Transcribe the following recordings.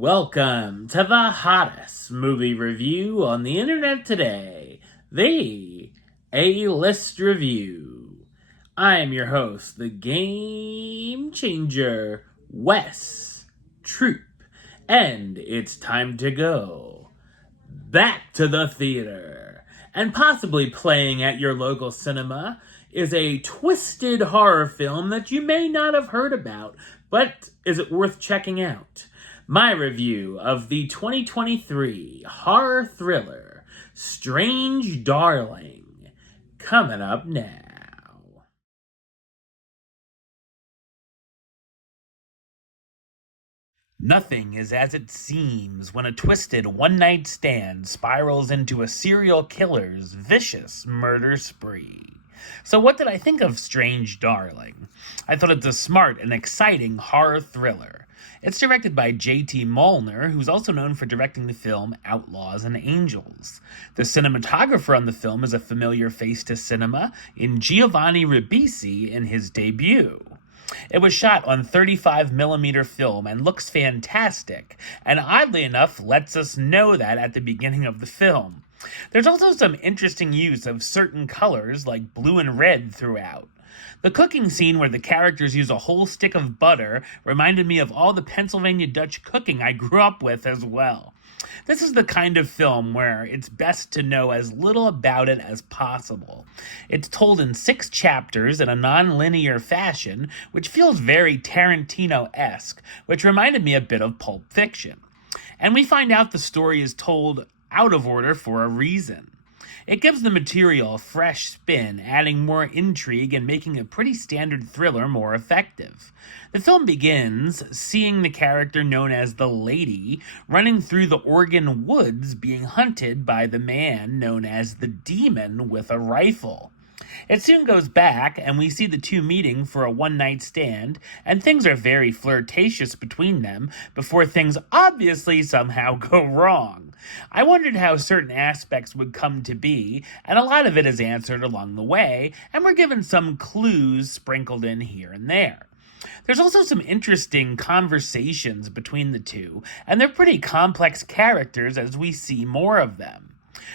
Welcome to the hottest movie review on the internet today, the A-List Review. I am your host, the Game Changer, Wes Troop, and it's time to go back to the theater. And possibly playing at your local cinema is a twisted horror film that you may not have heard about, but is it worth checking out? My review of the 2023 horror thriller Strange Darling, coming up now. Nothing is as it seems when a twisted one-night stand spirals into a serial killer's vicious murder spree. So what did I think of Strange Darling? I thought it's a smart and exciting horror thriller. It's directed by J.T. Molnar, who's also known for directing the film Outlaws and Angels. The cinematographer on the film is a familiar face to cinema in Giovanni Ribisi in his debut. It was shot on 35mm film and looks fantastic, and oddly enough lets us know that at the beginning of the film. There's also some interesting use of certain colors like blue and red throughout. The cooking scene where the characters use a whole stick of butter reminded me of all the Pennsylvania Dutch cooking I grew up with as well. This is the kind of film where it's best to know as little about it as possible. It's told in 6 chapters in a non-linear fashion, which feels very Tarantino-esque, which reminded me a bit of Pulp Fiction. And we find out the story is told out of order for a reason. It gives the material a fresh spin, adding more intrigue and making a pretty standard thriller more effective. The film begins seeing the character known as the Lady running through the Oregon woods being hunted by the man known as the Demon with a rifle. It soon goes back, and we see the two meeting for a one-night stand, and things are very flirtatious between them before things obviously somehow go wrong. I wondered how certain aspects would come to be, and a lot of it is answered along the way, and we're given some clues sprinkled in here and there. There's also some interesting conversations between the two, and they're pretty complex characters as we see more of them.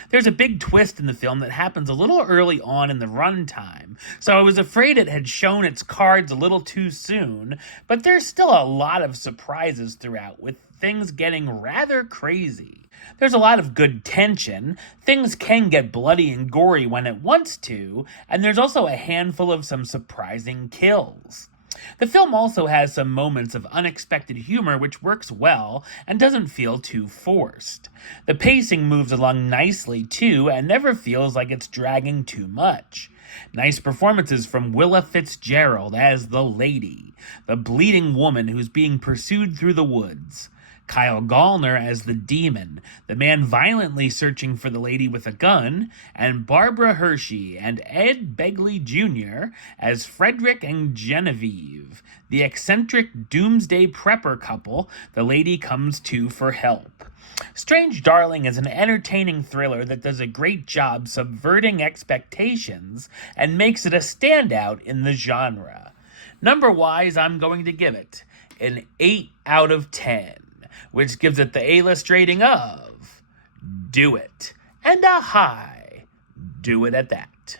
There's a big twist in the film that happens a little early on in the runtime, so I was afraid it had shown its cards a little too soon, but there's still a lot of surprises throughout, with things getting rather crazy. There's a lot of good tension, things can get bloody and gory when it wants to, and there's also a handful of some surprising kills. The film also has some moments of unexpected humor which works well and doesn't feel too forced. The pacing moves along nicely too and never feels like it's dragging too much. Nice performances from Willa Fitzgerald as the Lady, the bleeding woman who's being pursued through the woods. Kyle Gallner as the Demon, the man violently searching for the lady with a gun, and Barbara Hershey and Ed Begley Jr. as Frederick and Genevieve, the eccentric doomsday prepper couple the lady comes to for help. Strange Darling is an entertaining thriller that does a great job subverting expectations and makes it a standout in the genre. Number-wise, I'm going to give it an 8 out of 10. Which gives it the A-list rating of do it, and a high do it at that.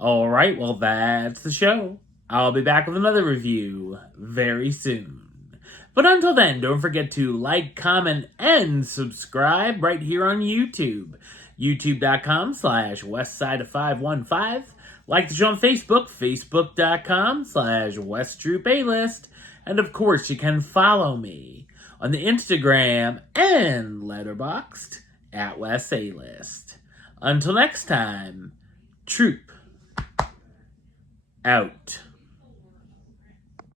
Alright, well that's the show. I'll be back with another review very soon. But until then, don't forget to like, comment, and subscribe right here on YouTube. youtube.com/westside515. Like the show on Facebook, facebook.com/WesTroopAlist. And of course, you can follow me on the Instagram and Letterboxd at Wes A-List. Until next time, Troop out.